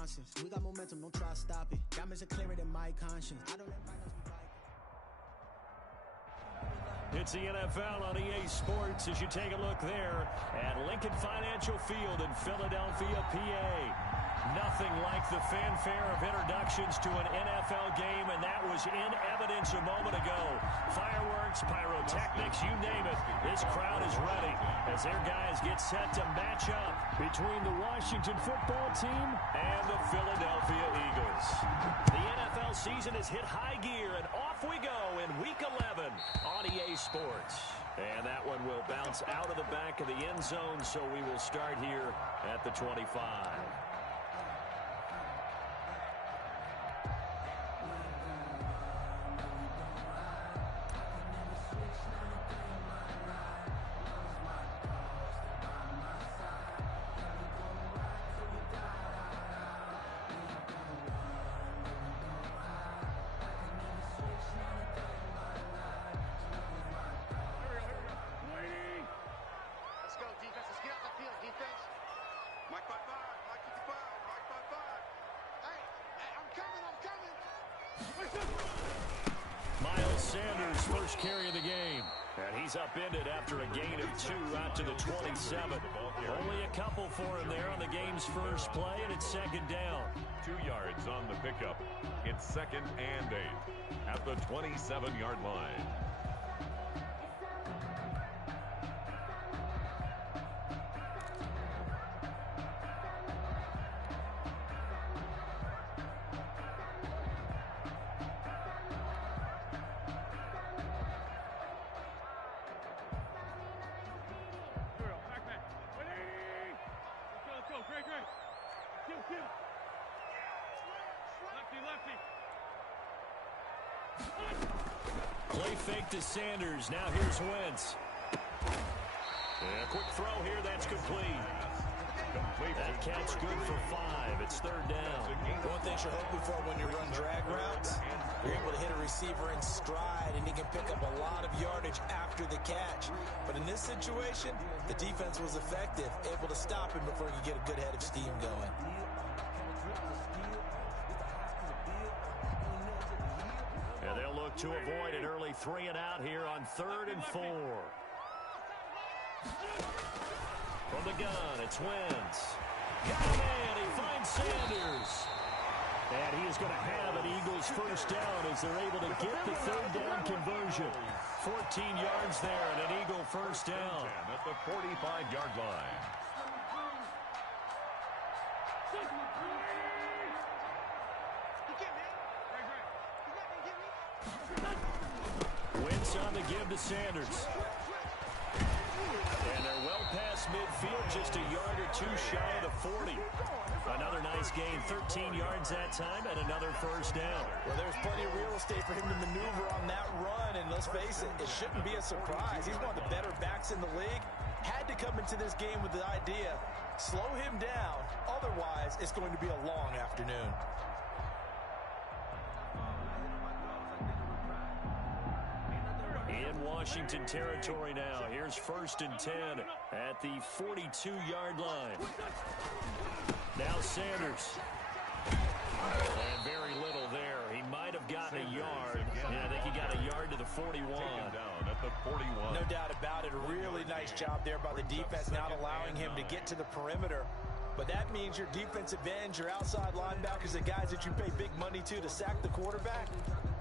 nonsense. We got momentum, don't try to stop it. Diamonds are clearer than my conscience. I don't let bygones be bygones. It's the NFL on EA Sports as you take a look there at Lincoln Financial Field in Philadelphia, PA. Nothing like the fanfare of introductions to an NFL game, and that was in evidence a moment ago. Fireworks, pyrotechnics, you name it. This crowd is ready as their guys get set to match up between the Washington football team and the Philadelphia Eagles. The NFL season has hit high gear, and off we go in Week 11 on EA Sports. And that one will bounce out of the back of the end zone, so we will start here at the 25. Sanders' first carry of the game. And he's upended after a gain of 2 out to the 27. Only a couple for him there on the game's first play, and it's second down. 2 yards on the pickup. It's 2nd and 8 at the 27-yard line. Play fake to Sanders. Now here's Wentz. And a quick throw here. That's complete. That catch good for 5. It's 3rd down. One thing you're hoping for when you run drag routes, you're able to hit a receiver in stride, and he can pick up a lot of yardage after the catch. But in this situation, the defense was effective, able to stop him before he could get a good head of steam going. And they'll look to avoid an early 3 and out here on 3rd and 4. From the gun, it's Wentz. Got a man, he finds Sanders. And he is going to have an Eagles first down as they're able to get the 3rd down conversion. 14 yards there and an Eagle first down. At the 45-yard line. Wentz on the give to Sanders. And they're well past midfield, just a yard or 2 shy of the 40. Another nice gain, 13 yards that time, and another first down. Well, there's plenty of real estate for him to maneuver on that run, and let's face it, it shouldn't be a surprise. He's one of the better backs in the league. Had to come into this game with the idea, slow him down, otherwise it's going to be a long afternoon. In Washington territory now. Here's 1st and 10 at the 42-yard line. Now Sanders. And very little there. He might have gotten a yard. Yeah, I think he got a yard to the 41. Down at the 41. No doubt about it. A really nice job there by the defense, not allowing him to get to the perimeter. But that means your defensive ends, your outside linebackers, the guys that you pay big money to sack the quarterback,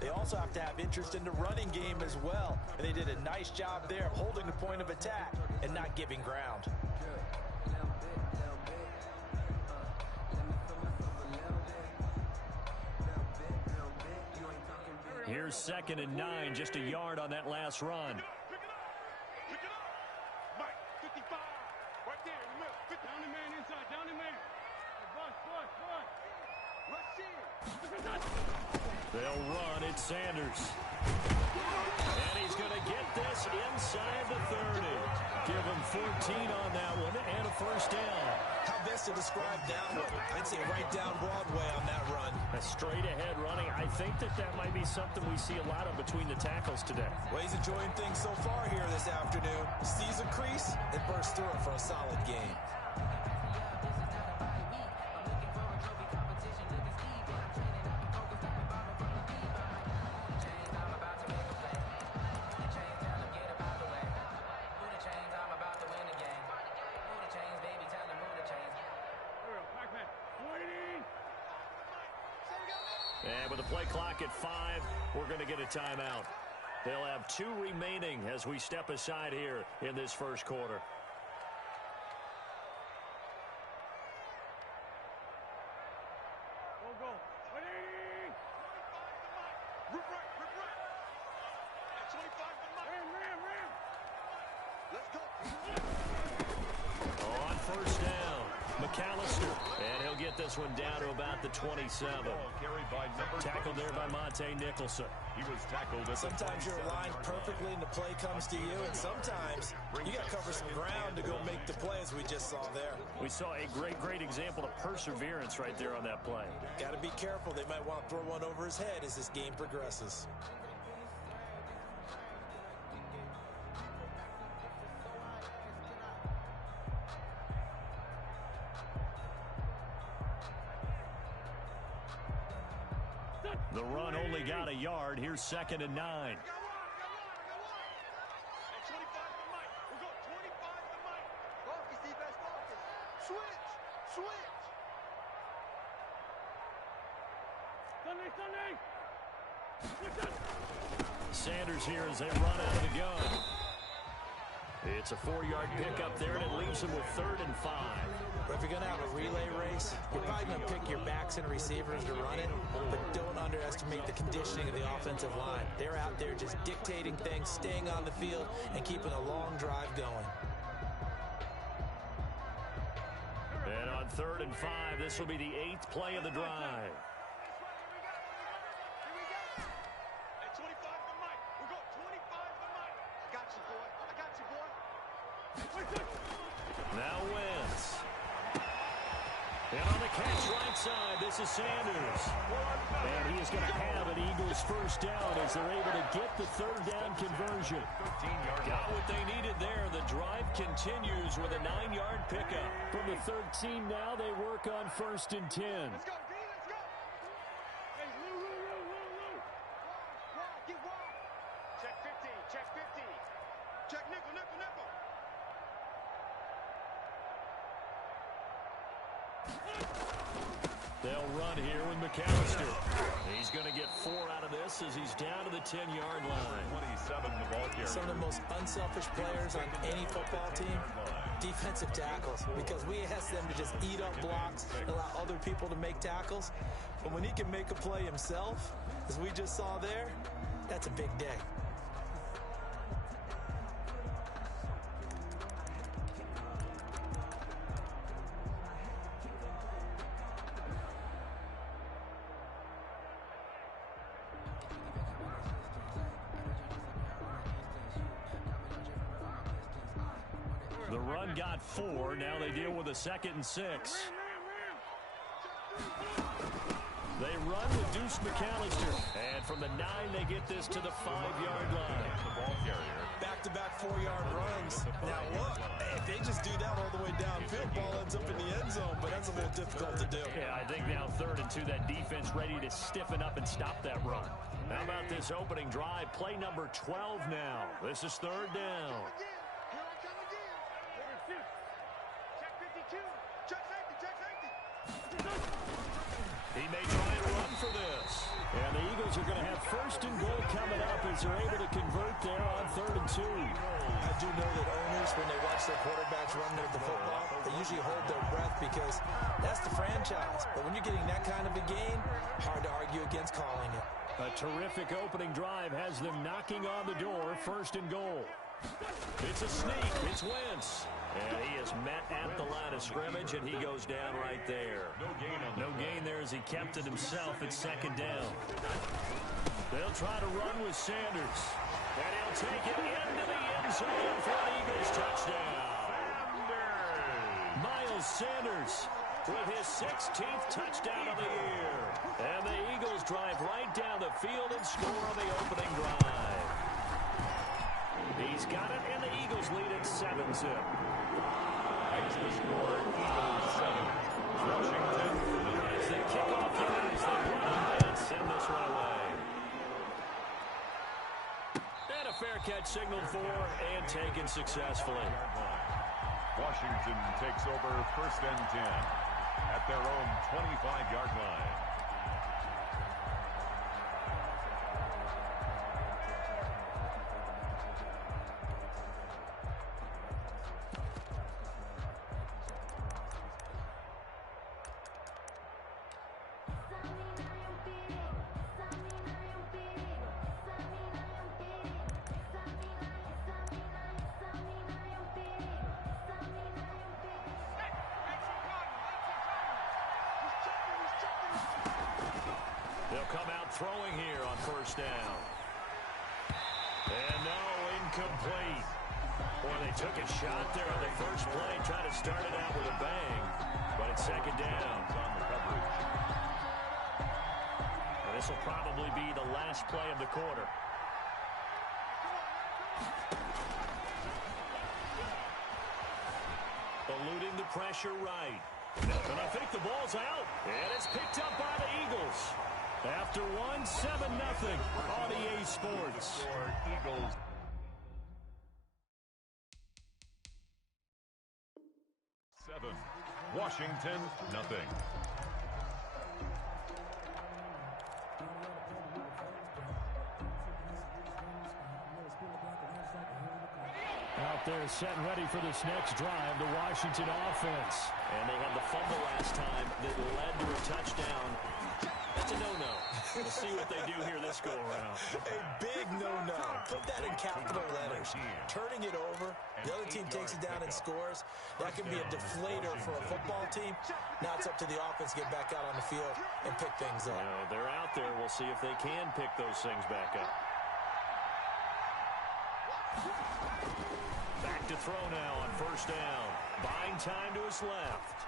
they also have to have interest in the running game as well. And they did a nice job there of holding the point of attack and not giving ground. Here's 2nd and 9, just a yard on that last run. They'll run. It's Sanders. And he's going to get this inside the 30. Give him 14 on that one and a first down. How best to describe downward? I'd say right down Broadway on that run. A straight ahead running. I think that might be something we see a lot of between the tackles today. Well, he's enjoying things so far here this afternoon. Sees a crease and bursts through it for a solid game. And with the play clock at 5, we're going to get a timeout. They'll have 2 remaining as we step aside here in this first quarter. On first down, McAllister, and he'll get this one down to about the 27. Tackled there by Monte Nicholson. He was tackled. Sometimes you're aligned perfectly and the play comes to you, and sometimes you got to cover some ground to go make the play, as we just saw there. We saw a great example of perseverance right there on that play. Got to be careful. They might want to throw one over his head as this game progresses. The run only got a yard. Here's 2nd and 9. Sanders here as they run out of the gun. It's a 4-yard pickup there, and it leaves them with 3rd and 5. But if you're going to have a relay race, you're probably going to pick your backs and receivers to run it, but don't underestimate the conditioning of the offensive line. They're out there just dictating things, staying on the field, and keeping a long drive going. And on 3rd and 5, this will be the 8th play of the drive. Now Wentz. And on the catch right side, this is Sanders. And he is going to have an Eagles first down as they're able to get the 3rd down conversion. Got what they needed there. The drive continues with a 9-yard pickup. From the 13 now, they work on 1st and 10. Let's go, D, let's go. Hey, Lou. Get wide. Check 50. Check nickel. They'll run here with McAllister. He's going to get 4 out of this as he's down to the 10-yard line. 27 the ball carrier. Some of the most unselfish players on any football team, defensive tackles, because we ask them to just eat up blocks, allow other people to make tackles. But when he can make a play himself, as we just saw there, that's a big day. The run got 4. Now they deal with a 2nd and 6. They run with Deuce McAllister. And from the 9, they get this to the 5-yard line. The ball carrier. Back-to-back 4-yard runs. Now look, if they just do that all the way downfield, ball ends up in the end zone, but that's a little difficult to do. Yeah, I think now 3rd and 2, that defense ready to stiffen up and stop that run. How about this opening drive? Play number 12 now. This is 3rd down. He may try and run for this. And the Eagles are going to have 1st and goal coming up as they're able to convert there on 3rd and 2. I do know that owners, when they watch their quarterbacks run with the football, they usually hold their breath because that's the franchise. But when you're getting that kind of a game, hard to argue against calling it. A terrific opening drive has them knocking on the door. 1st and goal. It's a sneak. It's Wentz. And he is met at the line of scrimmage, and he goes down right there. No gain there as he kept it himself at 2nd down. They'll try to run with Sanders. And he'll take it into the end zone for an Eagles touchdown. Miles Sanders with his 16th touchdown of the year. And the Eagles drive right down the field and score on the opening drive. He's got it, and the Eagles lead at 7-zip. Makes the score Eagles 7. Washington. As they kick off here, as they run and send this one away. And a fair catch signaled for and taken successfully. Washington takes over 1st and 10 at their own 25-yard line. They'll come out throwing here on first down. And no, incomplete. Boy, they took a shot there on the first play, trying to start it out with a bang, but it's second down. On the coverage. And this will probably be the last play of the quarter. Eluding the pressure right. And I think the ball's out. And it's picked up by the Eagles. After 7-0 on EA Sports. Eagles. Washington, nothing. Out there setting ready for this next drive, the Washington offense. And they had the fumble last time that led to a touchdown. That's a no-no. We'll see what they do here this go-around. A big no-no. Put that in capital letters. Turning it over, the other team takes it down and scores. That can be a deflator for a football team. Now it's up to the offense to get back out on the field and pick things up. They're out there. We'll see if they can pick those things back up. Back to throw now on first down. Buying time to his left.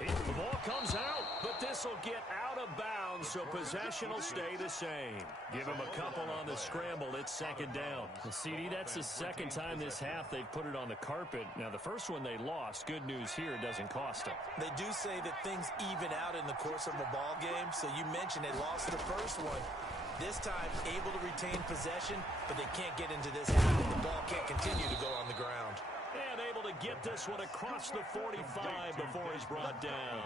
The ball comes out, but this will get out of bounds, so possession will stay the same. Give him a couple on the scramble. It's second down. Well, CD, that's the second time this half they've put it on the carpet. Now, the first one they lost. Good news here, it doesn't cost them. They do say that things even out in the course of a ball game, so you mentioned they lost the first one. This time, able to retain possession, but they can't get into this half. The ball can't continue to go on the ground. And able to get this one across the 45 before he's brought down.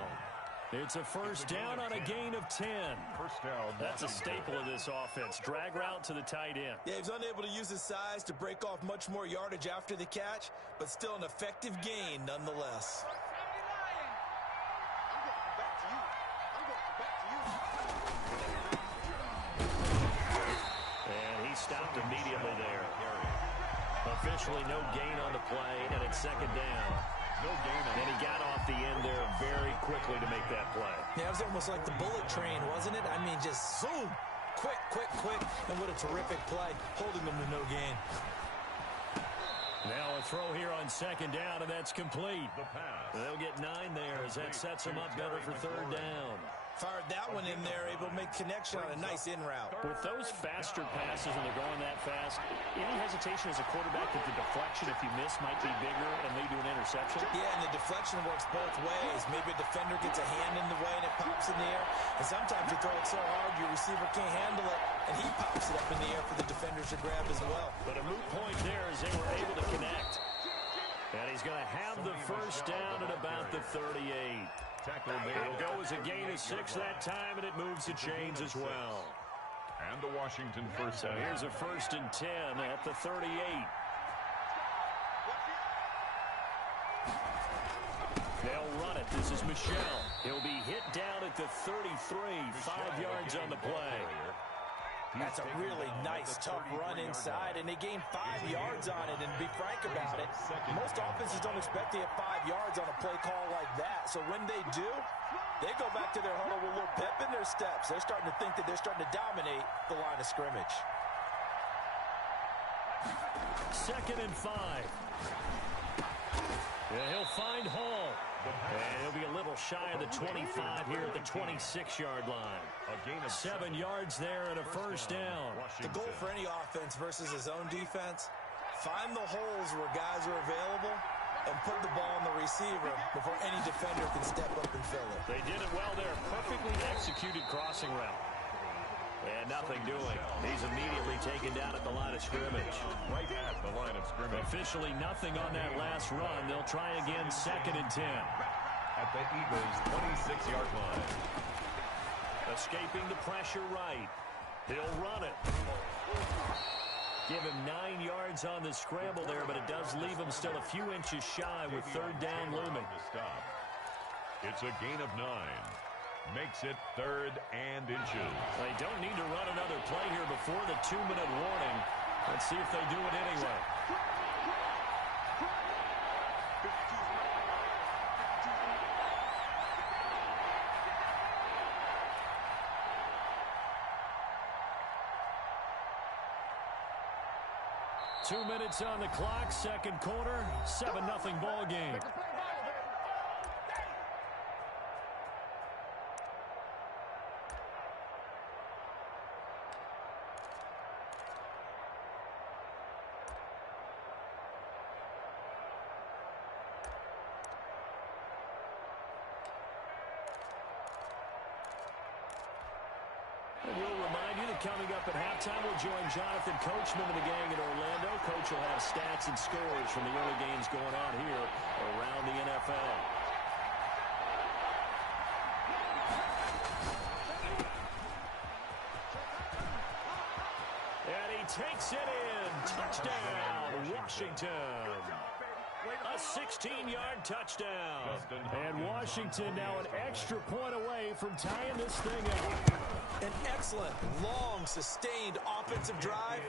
It's a first down on a gain of 10. First down. That's a staple of this offense. Drag route to the tight end. Yeah, he's unable to use his size to break off much more yardage after the catch, but still an effective gain nonetheless. And he stopped immediately there. Officially no gain on the play, and it's second down. No gain on And he got off the end there very quickly to make that play. Yeah, it was almost like the bullet train, wasn't it? I mean, just zoom. Quick, quick, quick. And what a terrific play, holding them to no gain. Now a throw here on second down, and that's complete. the pass. They'll get 9 there as that sets them up better for third down. Fired that one in there, able to make connection on a nice in route. With those faster passes and they're going that fast, any hesitation as a quarterback that the deflection, if you miss, might be bigger and lead to an interception? Yeah, and the deflection works both ways. Maybe a defender gets a hand in the way and it pops in the air. And sometimes you throw it so hard your receiver can't handle it, and he pops it up in the air for the defenders to grab as well. But a moot point there as they were able to connect. And he's going to have the first down at about the 38. It'll go as a gain of 6 that time, and it moves the chains as well. And the Washington first So down. here's a 1st and 10 at the 38. They'll run it. This is Michelle. He'll be hit down at the 33, 5 yards on the play. That's a really nice, tough run inside, and they gained 5 yards on it. And to be frank about it, most offenses don't expect to get 5 yards on a play call like that. So when they do, they go back to their huddle with a little pep in their steps. They're starting to think that they're starting to dominate the line of scrimmage. 2nd and 5. Yeah, he'll find Hall. And he'll be a little shy of the 25 here at the 26-yard line. 7 yards there and a first down. The goal for any offense versus his own defense, find the holes where guys are available and put the ball on the receiver before any defender can step up and fill it. They did it well there. Perfectly executed crossing route. And nothing doing. He's immediately taken down at the line of scrimmage. Right at the line of scrimmage. Officially nothing on that last run. They'll try again 2nd and 10. At the Eagles' 26-yard line. Escaping the pressure right. He'll run it. Give him 9 yards on the scramble there, but it does leave him still a few inches shy with 3rd down looming. It's a gain of 9. Makes it 3rd and inches. They don't need to run another play here before the 2-minute warning. Let's see if they do it anyway. 2 minutes on the clock, second quarter, 7-0 ball game. Coming up at halftime, we'll join Jonathan Coachman and the gang in Orlando. Coach will have stats and scores from the early games going on here around the NFL. And he takes it in. Touchdown, Washington. A 16-yard touchdown. And Washington now an extra point away from tying this thing up. An excellent, long, sustained offensive drive.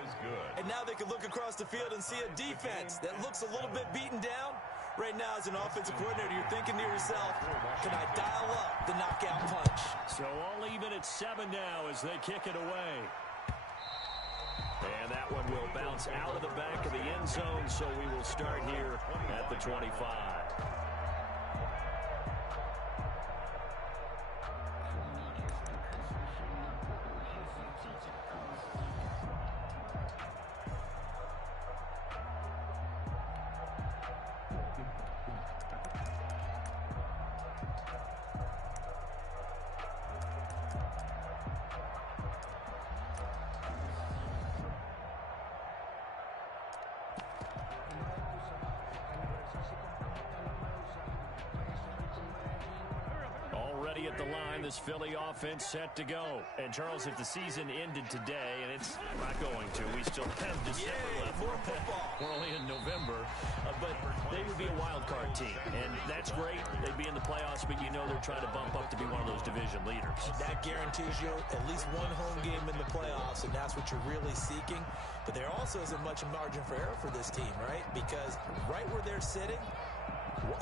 And now they can look across the field and see a defense that looks a little bit beaten down. Right now, as an offensive coordinator, you're thinking to yourself, can I dial up the knockout punch? So all even at 7 now as they kick it away. And that one will bounce out of the back of the end zone, so we will start here at the 25. At the line, this Philly offense set to go. And Charles, if the season ended today, and it's not going to, we still have December left. More football. We're only in November, but they would be a wild card team, and that's great. They'd be in the playoffs, but you know they're trying to bump up to be one of those division leaders. That guarantees you at least one home game in the playoffs, and that's what you're really seeking. But there also isn't much margin for error for this team, right? Because right where they're sitting,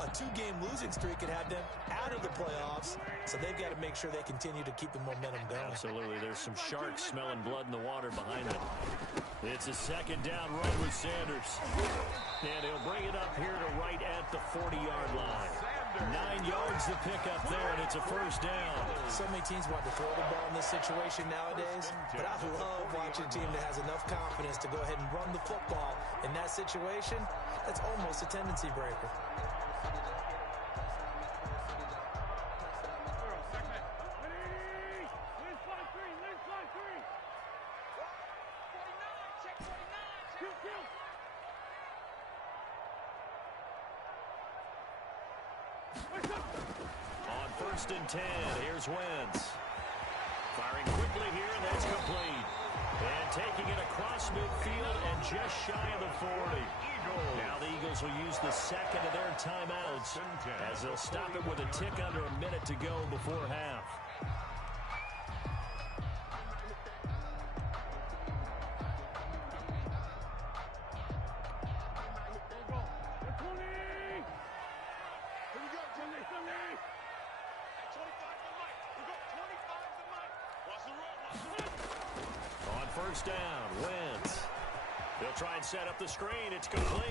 a 2-game losing streak could have them out of the playoffs, so they've got to make sure they continue to keep the momentum going. Absolutely. There's some sharks smelling blood in the water behind them. It's a second down run with Sanders. And he'll bring it up here to right at the 40-yard line. 9 yards to pick up there, and it's a first down. So many teams want to throw the ball in this situation nowadays, but I love watching a team that has enough confidence to go ahead and run the football. In that situation, that's almost a tendency breaker. On 1st and 10, here's Wentz. Firing quickly here, and that's complete. And taking it across midfield and just shy of the 40. Now the Eagles will use the second of their timeouts as they'll stop it with a tick under a minute to go before half. First down, Wentz. They'll try and set up the screen. It's complete.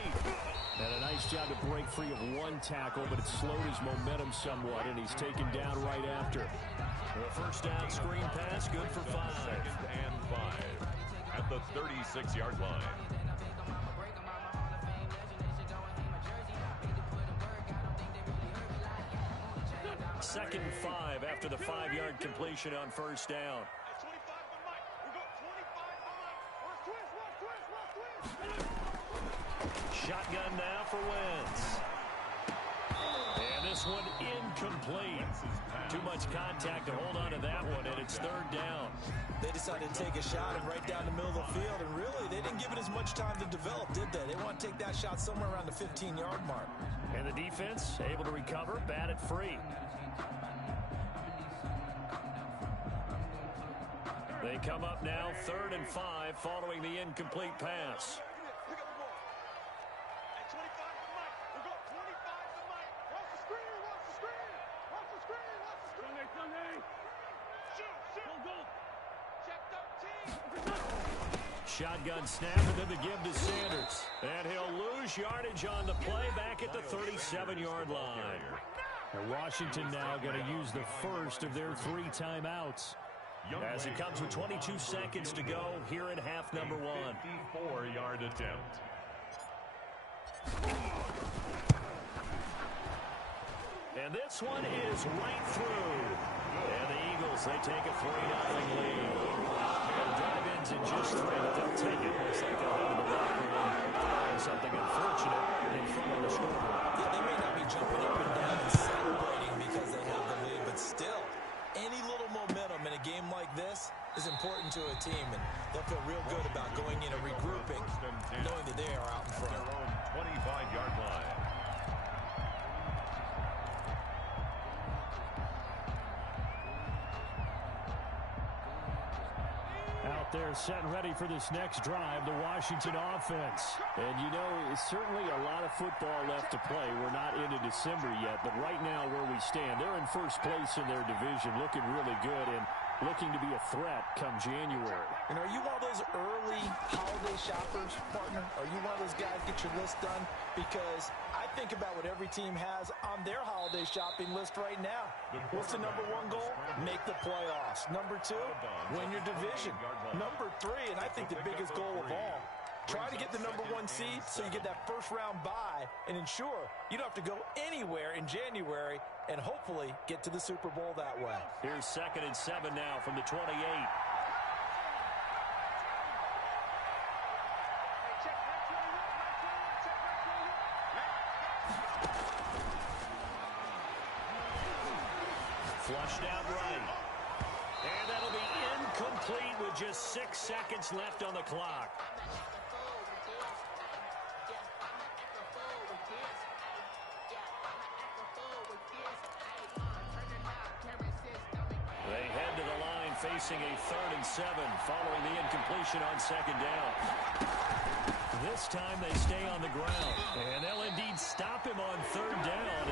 And a nice job to break free of one tackle, but it slowed his momentum somewhat, and he's taken down right after. The first down screen pass, good for 5. 2nd and 5 at the 36-yard line. Second and 5 after the 5-yard completion on first down. Shotgun now for Wentz. And this one incomplete. Too much contact to hold on to that one, and it's 3rd down. They decided to take a shot and right down the middle of the field, and really, they didn't give it as much time to develop, did they? They want to take that shot somewhere around the 15-yard mark. And the defense able to recover, bat it free. They come up now, 3rd and 5, following the incomplete pass. Shotgun snap and then the give to Sanders. And he'll lose yardage on the play back at the 37-yard line. And Washington now going to use the first of their 3 timeouts. As it comes with 22 seconds to go here in half number 1. 54-yard attempt. And this one is right through. And the Eagles, they take a 3-0 lead. And the drive ends in just 3, but they'll take it. Looks like they'll have the locker room throwing something unfortunate in front of the scoreboard. Yeah, they may not be jumping up and down and celebrating because they have the lead, but still, any little momentum in a game like this is important to a team, and they'll feel real good about going in and regrouping, knowing that they are out in front. Their own 25-yard line. Out there set and ready for this next drive, the Washington offense. And you know, it's certainly a lot of football left to play. We're not into December yet, but right now where we stand, they're in first place in their division, looking really good and looking to be a threat come January. And are you one of those early holiday shoppers, partner? Are you one of those guys get your list done? Because I think about what every team has on their holiday shopping list right now. What's the number 1 goal? Make the playoffs. Number 2, win your division. Number 3, and I think the biggest goal of all, try to get the number 1 seed so you get that first round bye and ensure you don't have to go anywhere in January and hopefully get to the Super Bowl that way. Here's 2nd and 7 now from the 28. Flushed out right. And that'll be incomplete with just 6 seconds left on the clock. They head to the line facing a 3rd and 7 following the incompletion on 2nd down. This time they stay on the ground, and they'll indeed stop him on 3rd down.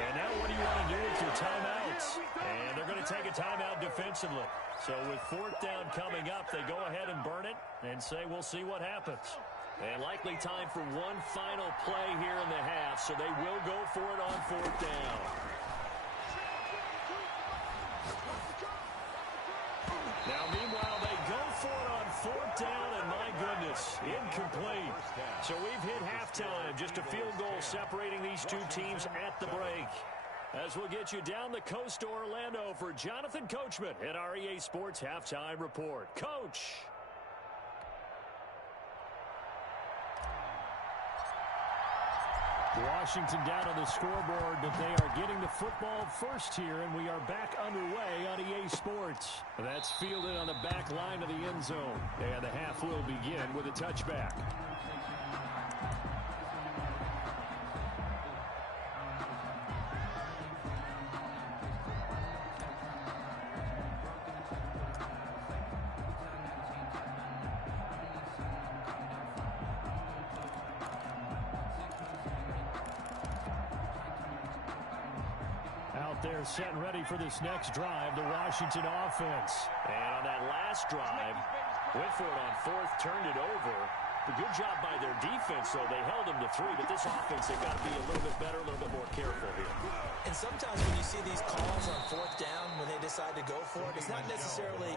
And now what do you want to do with your timeouts? And they're going to take a timeout defensively. So with 4th down coming up, they go ahead and burn it and say we'll see what happens. And likely time for one final play here in the half, so they will go for it on 4th down. Now, meanwhile, they go for it on 4th down, and my goodness, incomplete. So we've hit halftime, just a field goal separating these two teams at the break. As we'll get you down the coast to Orlando for Jonathan Coachman at our EA Sports Halftime Report. Coach. Washington down on the scoreboard, but they are getting the football first here, and we are back underway on EA Sports. That's fielded on the back line of the end zone, and the half will begin with a touchback. They're set and ready for this next drive, the Washington offense. And on that last drive, went for it on 4th, turned it over. A good job by their defense, though. They held them to 3, but this offense, they've got to be a little bit better, a little bit more careful here. And sometimes when you see these calls on 4th down, when they decide to go for it, it's not necessarily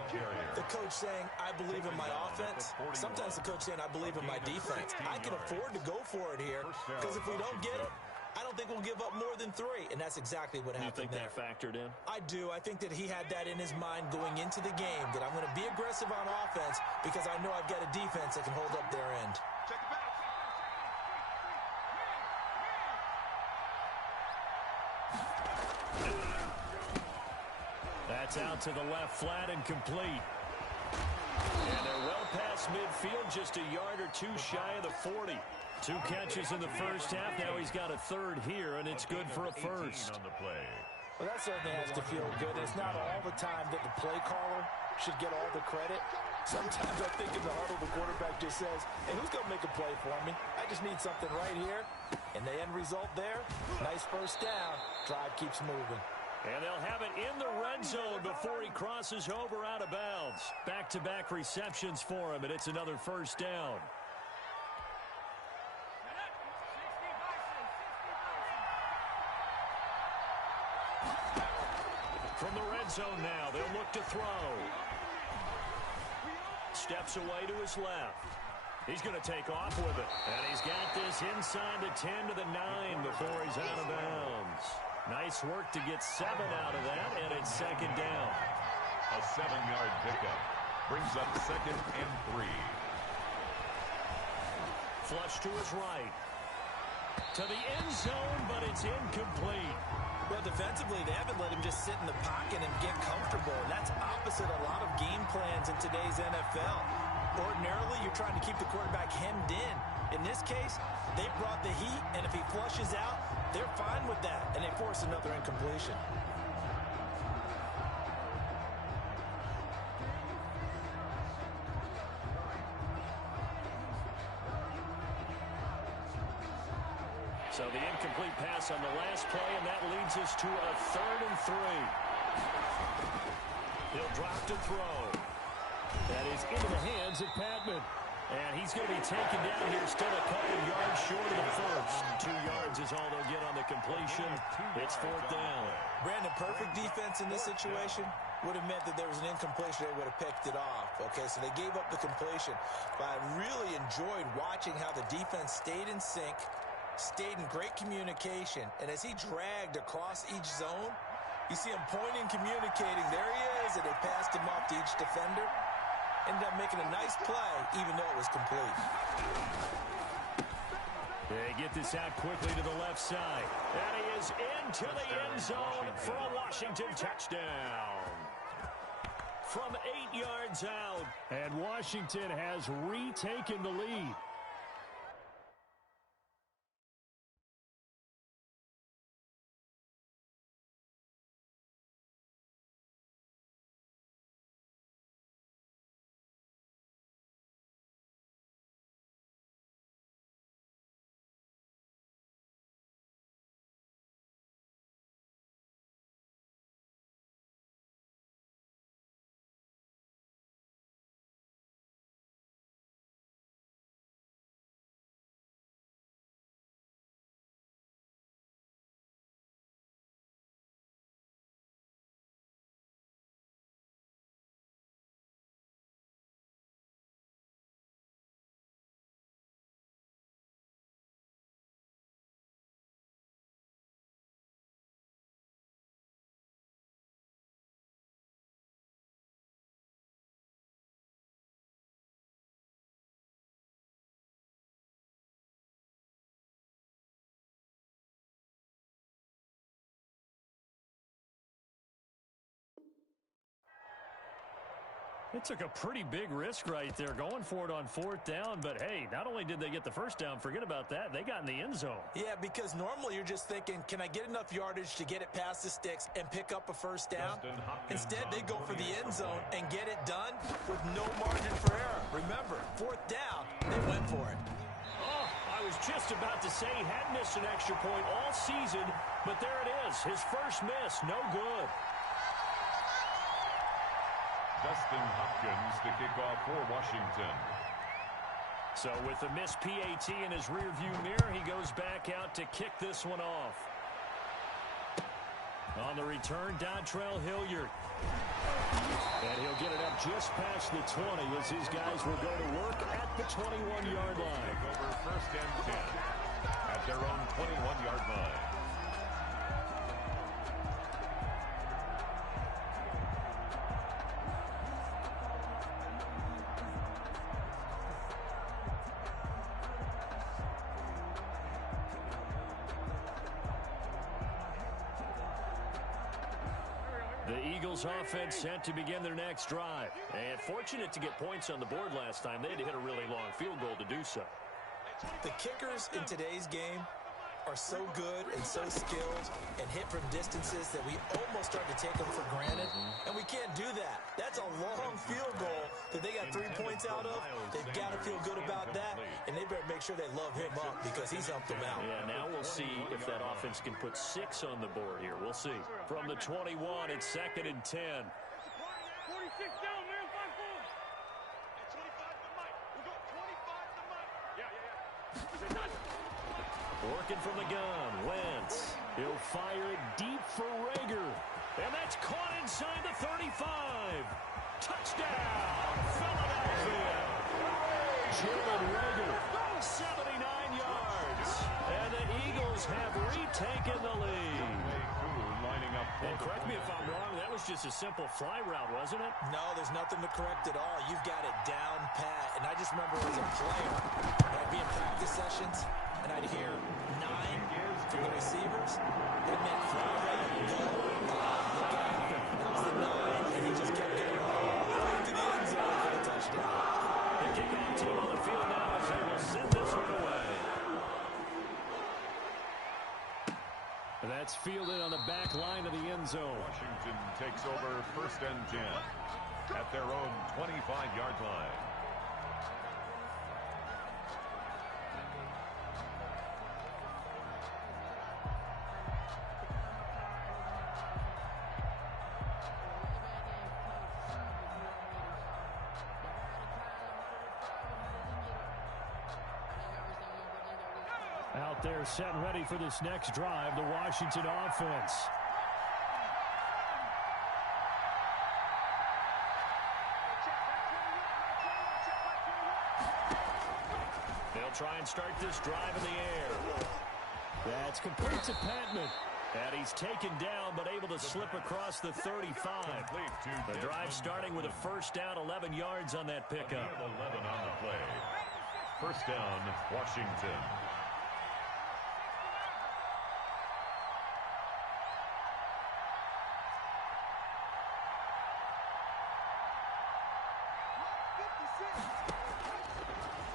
the coach saying, I believe in my offense. Sometimes the coach saying, I believe in my defense. I can afford to go for it here, because if we don't get it, I don't think we'll give up more than 3, and that's exactly what happened there. You think that factored in? I do. I think that he had that in his mind going into the game, that I'm going to be aggressive on offense because I know I've got a defense that can hold up their end. That's out to the left flat and complete. And they're well past midfield, just a yard or 2 shy of the 40. 2 catches in the first half. Now he's got a 3rd here, and it's good for a first. On the play. Well, that certainly has to feel good. It's not all the time that the play caller should get all the credit. Sometimes I think in the huddle, the quarterback just says, hey, who's going to make a play for me? I just need something right here. And the end result there, nice first down. Drive keeps moving. And they'll have it in the red zone before he crosses over out of bounds. Back-to-back receptions for him, and it's another first down. From the red zone now, they'll look to throw. Steps away to his left. He's going to take off with it. And he's got this inside the 10 to the 9 before he's out of bounds. Nice work to get 7 out of that, and it's second down. A 7-yard pickup brings up 2nd and 3. Flush to his right. To the end zone, but it's incomplete. Well, defensively, they haven't let him just sit in the pocket and get comfortable. And that's opposite a lot of game plans in today's NFL. Ordinarily, you're trying to keep the quarterback hemmed in. In this case, they brought the heat, and if he flushes out, they're fine with that, and they force another incompletion. So the incomplete pass on the last play, and that leads us to a 3rd and 3. He'll drop to throw. That is into the hands of Patman. And he's going to be taken down here, still a couple yards short of the first. 2 yards is all they'll get on the completion. It's 4th down. Brandon, perfect defense in this situation would have meant that there was an incompletion. They would have picked it off. Okay, so they gave up the completion. But I really enjoyed watching how the defense stayed in sync, stayed in great communication. And as he dragged across each zone, you see him pointing, communicating. There he is, and they passed him off to each defender. Ended up making a nice play, even though it was complete. They get this out quickly to the left side. And he is into the end zone for a Washington touchdown. From 8 yards out. And Washington has retaken the lead. It took a pretty big risk right there going for it on 4th down. But, hey, not only did they get the first down, forget about that, they got in the end zone. Yeah, because normally you're just thinking, can I get enough yardage to get it past the sticks and pick up a first down? Instead, they go for the end zone and get it done with no margin for error. Remember, 4th down, they went for it. Oh, I was just about to say he had missed an extra point all season, but there it is, his first miss, no good. Dustin Hopkins to kick off for Washington. So with the missed PAT in his rearview mirror, he goes back out to kick this one off. On the return, Dontrell Hilliard. And he'll get it up just past the 20 as his guys will go to work at the 21-yard line. Take over 1st and 10 at their own 21-yard line. The Eagles offense set to begin their next drive. And fortunate to get points on the board last time. They had to hit a really long field goal to do so. The kickers in today's game are so good and so skilled and hit from distances that we almost start to take them for granted, and we can't do that. That's a long field goal that they got 3 points out of. They've got to feel good about that, and they better make sure they love him up because he's helped them out. Yeah, now we'll see if that offense can put 6 on the board here. We'll see. From the 21, it's 2nd and 10. 46 down, man. 5-4. 25 to Mike. We'll go 25 to Mike. Yeah. Working from the gun, Wentz. He'll fire it deep for Rager. And that's caught inside the 35. Touchdown, Philadelphia. Jalen Rager, 79 yards. And the Eagles have retaken the lead. And correct me if I'm wrong, that was just a simple fly route, wasn't it? No, there's nothing to correct at all. You've got it down pat. And I just remember as a player, I'd be in practice sessions, and I'd hear 9 from the receivers. That meant fly route, go. That was the 9, and he just kept going right to the end zone for the touchdown. The kickoff team on the field now as they will send this one away. That's fielded on the back line of the end zone. Washington takes over 1st and 10 at their own 25-yard line. Out there set and ready for this next drive, the Washington offense. They'll try and start this drive in the air. That's complete to Patman. And he's taken down, but able to slip across the 35. The drive starting with a 1st down, 11 yards on that pickup. 11 on the play. 1st down, Washington.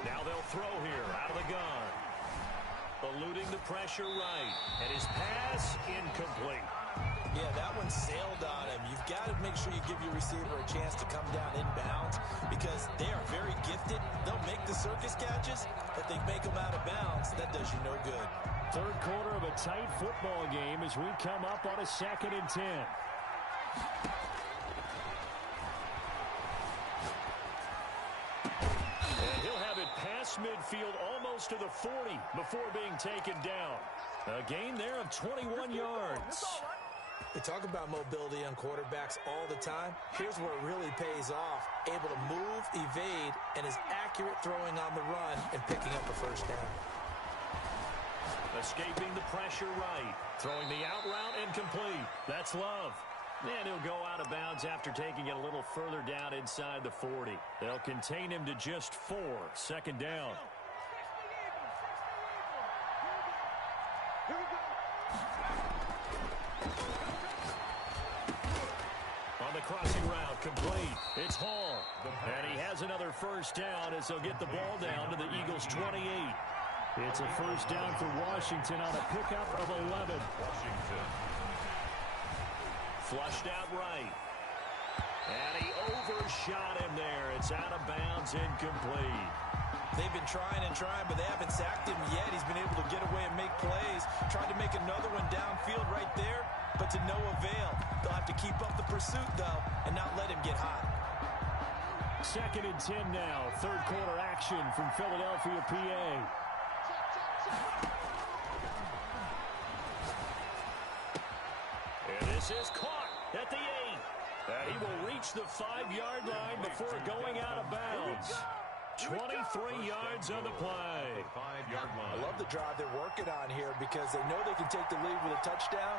Now they'll throw here out of the gun. Eluding the pressure right. And his pass incomplete. Yeah, that one sailed on him. You've got to make sure you give your receiver a chance to come down inbounds because they are very gifted. They'll make the circus catches, but they make them out of bounds. That does you no good. 3rd quarter of a tight football game as we come up on a 2nd and 10. And he'll have it past midfield almost to the 40 before being taken down. A gain there of 21 yards. They talk about mobility on quarterbacks all the time. Here's where it really pays off. Able to move, evade, and is accurate throwing on the run and picking up a 1st down. Escaping the pressure right. Throwing the out route incomplete. That's Love. And he'll go out of bounds after taking it a little further down inside the 40. They'll contain him to just 4. 2nd down. On the crossing route, complete. It's Hall. And he has another 1st down as they'll get the ball down to the Eagles' 28. It's a 1st down for Washington on a pickup of 11. Washington. Flushed out right. And he overshot him there. It's out of bounds, incomplete. They've been trying and trying, but they haven't sacked him yet. He's been able to get away and make plays. Tried to make another one downfield right there, but to no avail. They'll have to keep up the pursuit, though, and not let him get hot. 2nd and 10 now. 3rd quarter action from Philadelphia, PA. And this is caught at the 8. And he will reach the 5-yard line before going out of bounds. 23 yards on the play. 5-yard line. I love the drive they're working on here because they know they can take the lead with a touchdown.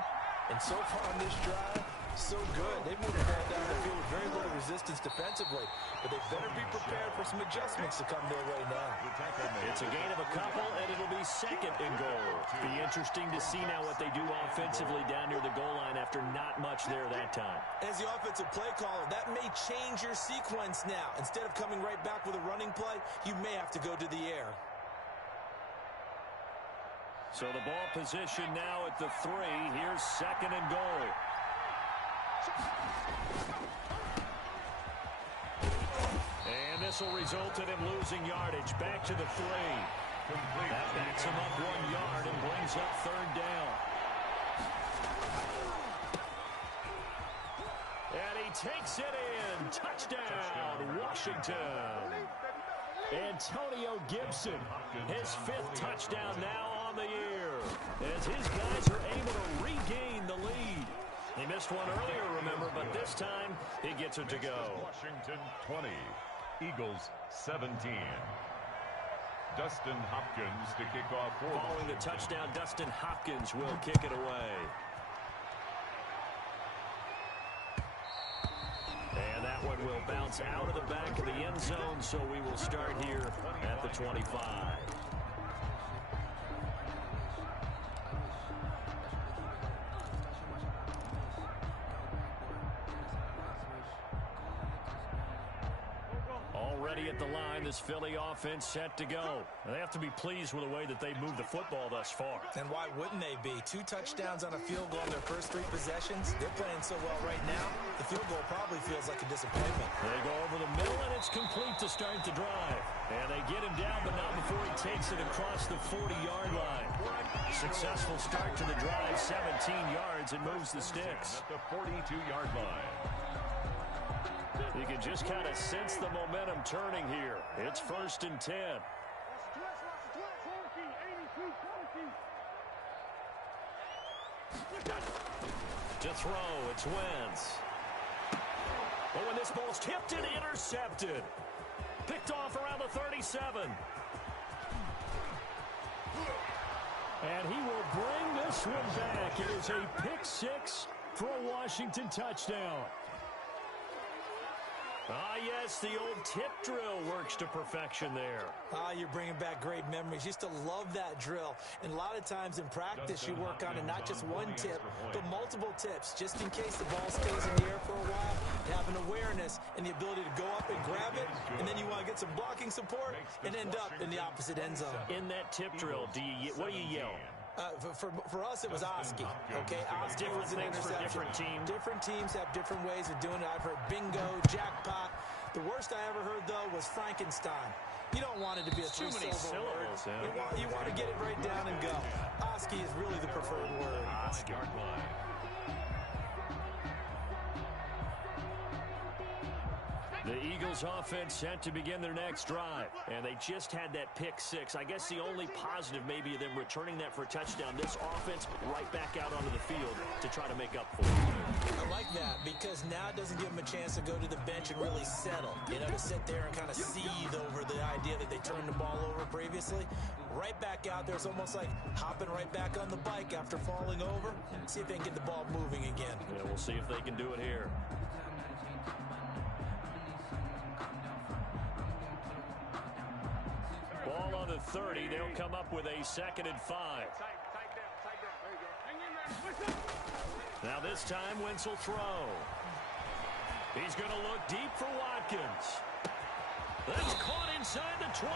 And so far on this drive, so good. They've moved the ball down the field with very little resistance defensively. But they better be prepared for some adjustments to come their way now. It's a gain of a couple, and it'll be 2nd and goal. Be interesting to see now what they do offensively down near the goal line after not much there that time. As the offensive play caller, that may change your sequence now. Instead of coming right back with a running play, you may have to go to the air. So the ball position now at the 3. Here's 2nd and goal. And this will result in him losing yardage. Back to the 3. That backs him up 1 yard and brings up 3rd down. And he takes it in. Touchdown, Washington. Antonio Gibson, his 5th touchdown now on the year, as his guys are able to regain the lead. He missed one earlier, remember, but this time he gets it to go. Washington 20, Eagles 17. Dustin Hopkins to kick off. Following the touchdown, Dustin Hopkins will kick it away. And that one will bounce out of the back of the end zone, so we will start here at the 25. Already at the line, this Philly offense set to go. They have to be pleased with the way that they moved the football thus far. And why wouldn't they be? 2 touchdowns on a field goal in their first 3 possessions. They're playing so well right now, the field goal probably feels like a disappointment. They go over the middle, and it's complete to start the drive. And they get him down, but not before he takes it across the 40-yard line. Successful start to the drive, 17 yards, and moves the sticks. At the 42-yard line. You can just kind of sense the momentum turning here. It's 1st and 10. To throw, it's Wentz. Oh, and this ball's tipped and intercepted. Picked off around the 37. And he will bring this one back. It is a pick 6 for a Washington touchdown. Ah, yes, the old tip drill works to perfection there. Ah, you're bringing back great memories. Used to love that drill. And a lot of times in practice, you work on it, not just one tip, but multiple tips, just in case the ball stays in the air for a while. To have an awareness and the ability to go up and grab it, and then you want to get some blocking support and end up in the opposite end zone. In that tip drill, what do you yell? For us, it was Oski. Okay, Oski was an interception. Different teams. Different teams have different ways of doing it. I've heard bingo, jackpot. The worst I ever heard, though, was Frankenstein. You don't want it to be a three-syllable word. You want to get it right down and go. Oski is really the preferred word. Oski. The Eagles offense set to begin their next drive, and they just had that pick 6. I guess the only positive maybe of them returning that for a touchdown. This offense right back out onto the field to try to make up for it. I like that because now it doesn't give them a chance to go to the bench and really settle. You know, to sit there and kind of seethe over the idea that they turned the ball over previously. Right back out there. It's almost like hopping right back on the bike after falling over. See if they can get the ball moving again. Yeah, we'll see if they can do it here. Ball on the 30. They'll come up with a 2nd and 5. Now this time, Wentz will throw. He's going to look deep for Watkins. That's caught inside the 20.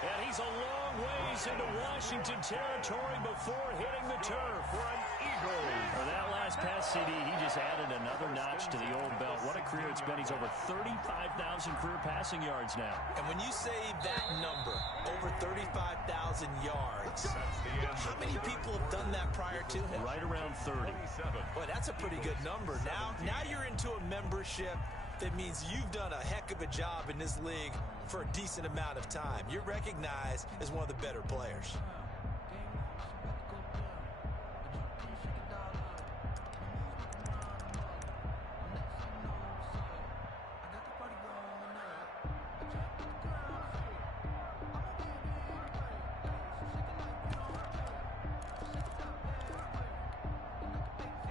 And he's a long ways into Washington territory before hitting the turf. For an Eagle. For that last pass, CD, he just added another notch to the old belt. What a career it's been. He's over 35,000 career passing yards now. And when you say that number, over 35,000 yards, how many people have done that prior to him? Right around 30. Boy, that's a pretty good number. Now you're into a membership that means you've done a heck of a job in this league for a decent amount of time. You're recognized as one of the better players.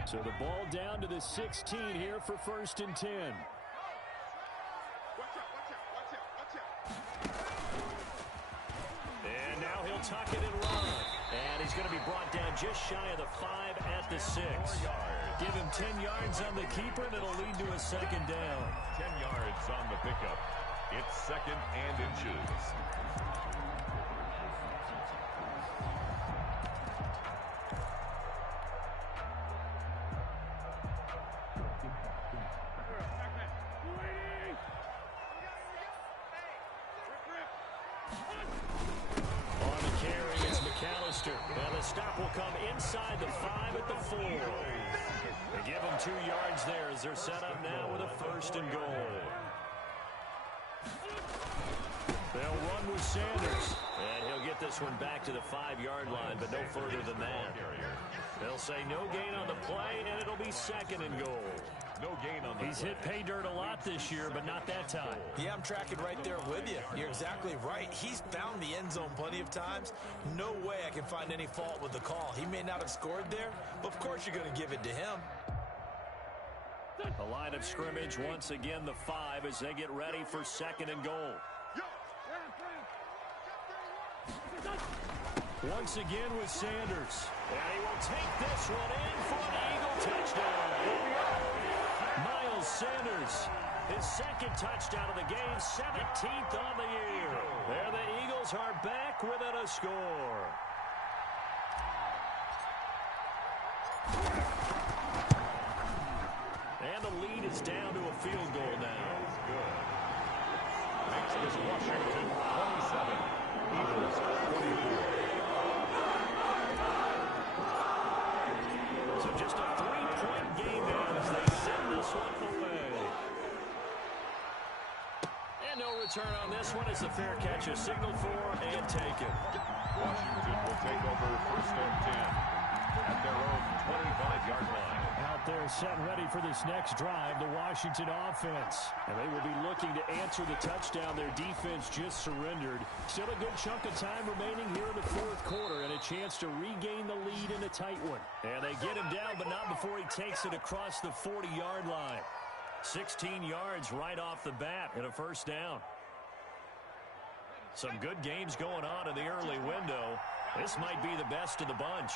So the ball down to the 16 here for 1st and 10. And now he'll tuck it and run. And he's going to be brought down just shy of the 5 at the 6. Give him 10 yards on the keeper, and it'll lead to a 2nd down. 10 yards on the pickup. It's 2nd and inches. McAllister. And the stop will come inside the 5 at the 4. They give them 2 yards there as they're set up now with a 1st and goal. They'll run with Sanders. And he'll get this one back to the 5-yard line, but no further than that. They'll say no gain on the play, and it'll be 2nd and goal. No gain on the He's hit pay dirt a lot this year, but not that time. Yeah, I'm tracking right there with you. You're exactly right. He's found the end zone plenty of times. No way I can find any fault with the call. He may not have scored there, but of course you're going to give it to him. The line of scrimmage, once again, the 5 as they get ready for 2nd and goal. Once again with Sanders. And he will take this one in for an Eagle touchdown. Miles Sanders, his 2nd touchdown of the game, 17th on the year. There the Eagles are back within a score. And the lead is down to a field goal now. Makes this Washington 27, Eagles 44. So just a 3-point game now as they send this one away. And no return on this one as the fair catch is signaled for and taken. Washington will take over 1st and 10 at their own 25-yard line. Out there set and ready for this next drive, the Washington offense. And they will be looking to answer the touchdown their defense just surrendered. Still a good chunk of time remaining here in the 4th quarter and a chance to regain the lead in a tight one. And they get him down, but not before he takes it across the 40-yard line. 16 yards right off the bat and a 1st down. Some good games going on in the early window. This might be the best of the bunch.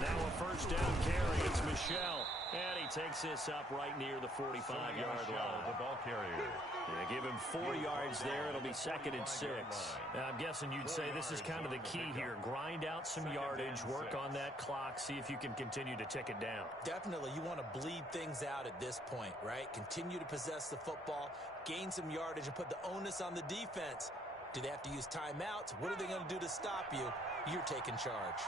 Now a 1st down carry. It's Michel. And he takes this up right near the 45-yard line. The ball carrier. Yeah, give him 4 yards there. It'll be 2nd and 6. Now, I'm guessing you'd say this is kind of the key here. Grind out some yardage, work on that clock, see if you can continue to tick it down. Definitely, you want to bleed things out at this point, right? Continue to possess the football, gain some yardage, and put the onus on the defense. Do they have to use timeouts? What are they going to do to stop you? You're taking charge.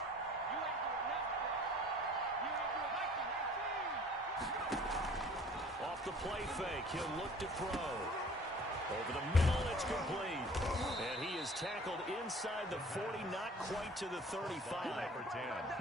Off the play fake, he'll look to throw. Over the middle, it's complete. And he is tackled inside the 40, not quite to the 35.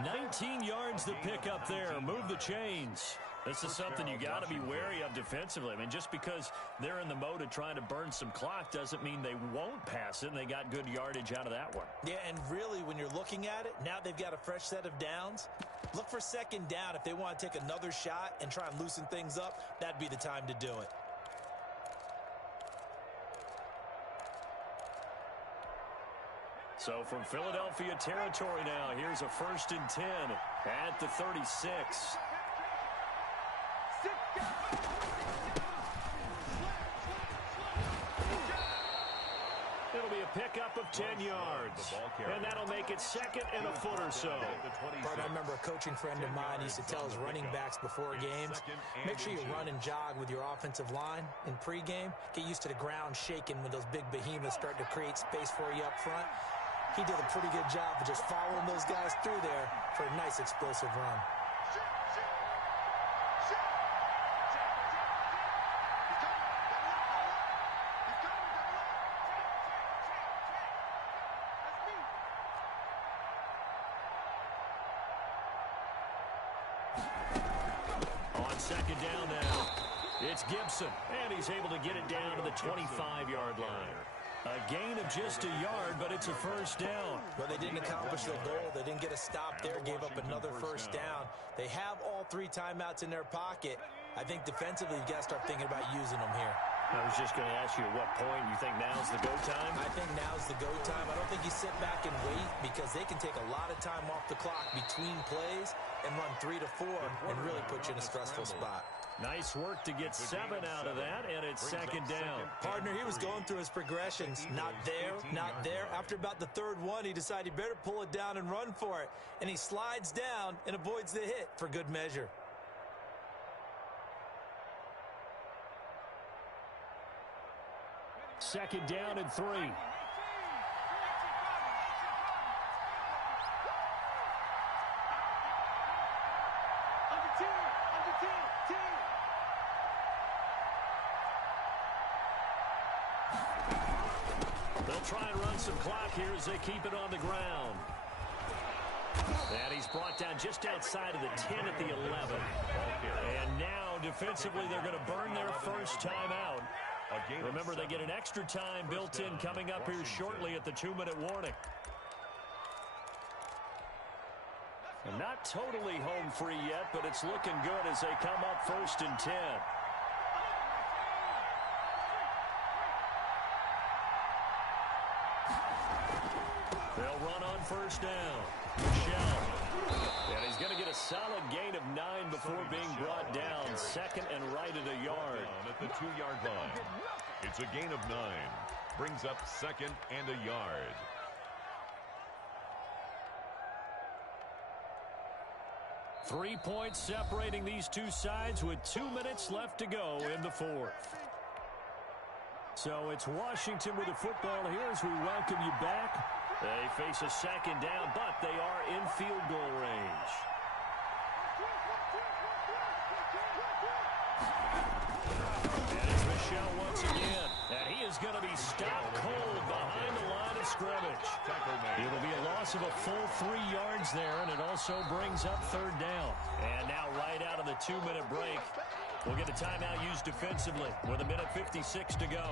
19 yards the pick up there. Move the chains. This is something you got to be wary of defensively. I mean, just because they're in the mode of trying to burn some clock doesn't mean they won't pass it, and they got good yardage out of that one. Yeah, and really, when you're looking at it, now they've got a fresh set of downs. Look for 2nd down. If they want to take another shot and try and loosen things up, that'd be the time to do it. So from Philadelphia territory now, here's a 1st and 10 at the 36. It'll be a pickup of 10 yards. And that'll make it 2nd and a foot or so. Bart, I remember a coaching friend of mine used to tell his running backs before games, make sure you run and jog with your offensive line in pregame. Get used to the ground shaking when those big behemoths start to create space for you up front. He did a pretty good job of just following those guys through there for a nice explosive run. On 2nd down now, it's Gibson, and he's able to get it down to the 25-yard line. A gain of just a yard, but it's a 1st down. Well, they didn't accomplish their goal. They didn't get a stop there, gave up another 1st down. They have all 3 timeouts in their pocket. I think defensively, you've got to start thinking about using them here. I was just going to ask you at what point you think now's the go time? I think now's the go time. I don't think you sit back and wait because they can take a lot of time off the clock between plays and run 3 to 4 and really put you in a stressful spot. Nice work to get 7 out of that, and it's 2nd down. Partner, he was going through his progressions. Not there, not there. After about the 3rd one, he decided he better pull it down and run for it. And he slides down and avoids the hit for good measure. second down and 3. They'll try and run some clock here as they keep it on the ground. And he's brought down just outside of the 10 at the 11. And now, defensively, they're going to burn their first time out. Remember, they get an extra time built in coming up here shortly at the 2-minute warning. And not totally home free yet, but it's looking good as they come up 1st and 10. They'll run on 1st down. Michelle. And he's going to get a solid gain of 9 before being brought down. 2nd and right at a yard. At the 2-yard line. It's a gain of 9. Brings up 2nd and a yard. Three points separating these two sides with 2 minutes left to go in the 4th. So it's Washington with the football here as we welcome you back. They face a 2nd down, but they are in field goal range. And it's Michelle once again. And he is going to be stopped cold behind the line of scrimmage. It'll be a loss of a full 3 yards there, and it also brings up 3rd down. And now right out of the 2-minute break, we'll get a timeout used defensively with 1:56 to go.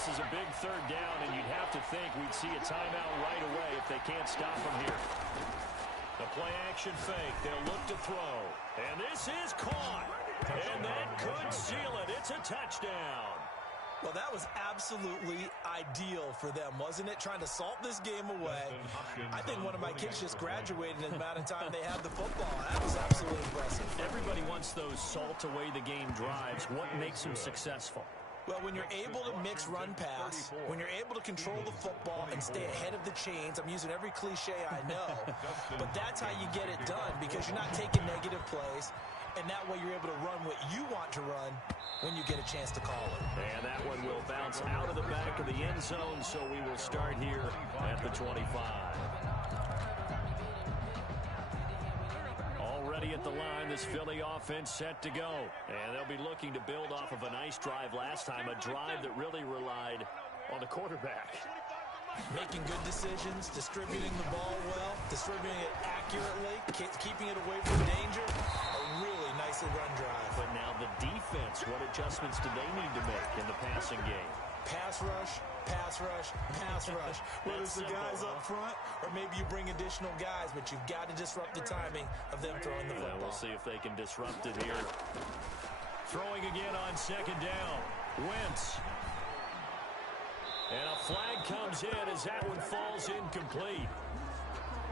This is a big 3rd down, and you'd have to think we'd see a timeout right away if they can't stop them here. The play-action fake. They'll look to throw. And this is caught. And that could seal it. It's a touchdown. Well, that was absolutely ideal for them, wasn't it? Trying to salt this game away. I think one of my kids just graduated in the amount of time they had the football. That was absolutely impressive. Everybody wants those salt-away-the-game drives. What makes them successful? Well, when you're able to mix run-pass, when you're able to control the football and stay ahead of the chains, I'm using every cliche I know, but that's how you get it done because you're not taking negative plays, and that way you're able to run what you want to run when you get a chance to call it. And that one will bounce out of the back of the end zone, so we will start here at the 25. Already at the line, this Philly offense set to go. And they'll be looking to build off of a nice drive last time, a drive that really relied on the quarterback. Making good decisions, distributing the ball well, distributing it accurately, keeping it away from danger. A really nicely run drive. But now the defense, what adjustments do they need to make in the passing game? Pass rush, pass rush, pass rush. Whether it's the guys up front or maybe you bring additional guys, but you've got to disrupt the timing of them throwing the football. We'll see if they can disrupt it here. Throwing again on 2nd down. Wentz. And a flag comes in as that one falls incomplete.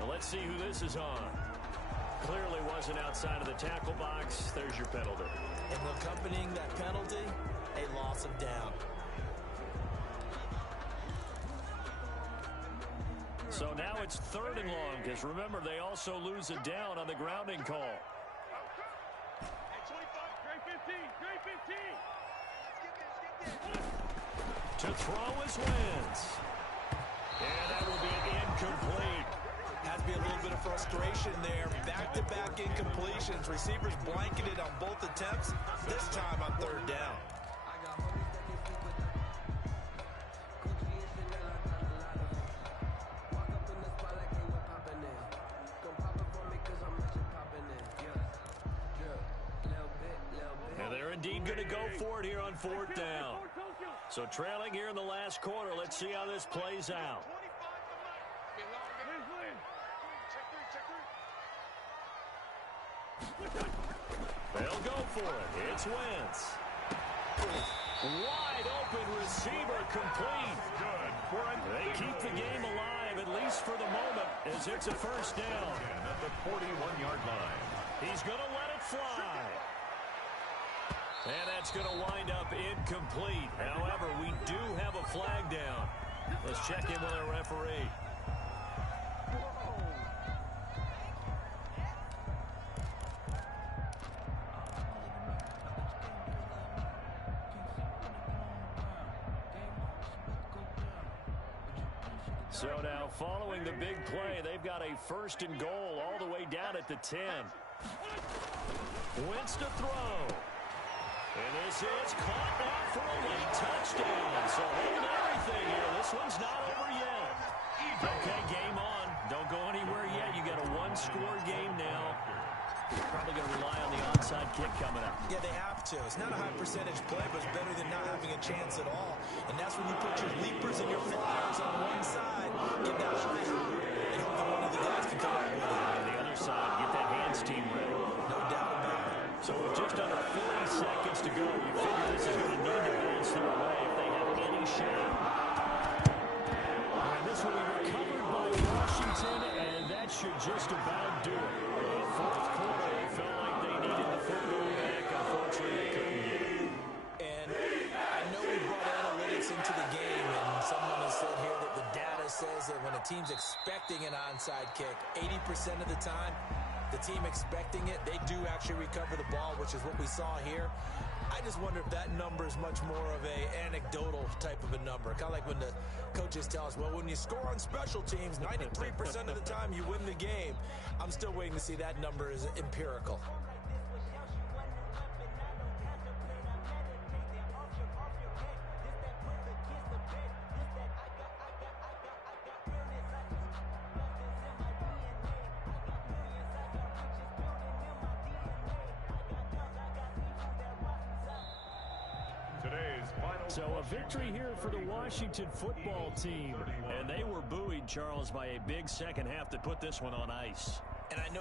Well, let's see who this is on. Clearly wasn't outside of the tackle box. There's your penalty. And accompanying that penalty, a loss of down. So now it's 3rd and long, because remember, they also lose a down on the grounding call. To throw is Wentz. And that will be incomplete. Has to be a little bit of frustration there. Back-to-back incompletions. Receivers blanketed on both attempts, this time on 3rd down. Indeed going to go for it here on 4th down. So trailing here in the last quarter. Let's see how this plays out. They'll go for it. It's Wentz. Wide open receiver complete. They keep the game alive, at least for the moment, as it's a 1st down. At the 41-yard line. He's going to let it fly. And that's going to wind up incomplete. However, we do have a flag down. Let's check in with our referee. So now, following the big play, they've got a 1st and goal all the way down at the 10. Wentz to throw. And this is caught now for a late touchdown. So hold everything here. This one's not over yet. Okay, game on. Don't go anywhere yet. You got a 1-score game now. You're probably going to rely on the onside kick coming up. Yeah, they have to. It's not a high percentage play, but it's better than not having a chance at all. And that's when you put your leapers and your flyers on one side, get that high, and hope that one of the guys can come up with it. On the other side, get that hands team ready. No doubt about it. So with just under 40 seconds to go, you figure this is going to need to bounce their way if they have any shot. And this will be recovered by Washington, and that should just about do it. The 4th quarter, they felt like they needed the football back. Unfortunately, they couldn't get it. And I know we brought analytics into the game, and someone has said here that the data says that when a team's expecting an onside kick, 80% of the time, the team expecting it, they do actually recover the ball, which is what we saw here. I just wonder if that number is much more of a anecdotal type of a number. Kind of like when the coaches tell us, well, when you score on special teams, 93% of the time you win the game. I'm still waiting to see that number is empirical. So a victory here for the Washington football team. And they were buoyed, Charles, by a big second half that put this one on ice. And I know